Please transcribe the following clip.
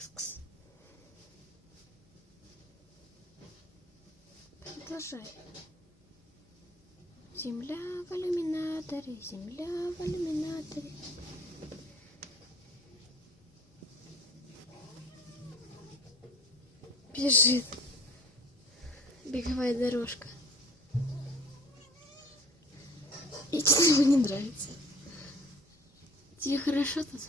Кс-кс. Продолжай. Земля в иллюминаторе, земля в иллюминаторе. Бежит. Беговая дорожка. И что-то ему не нравится. Тебе хорошо тут?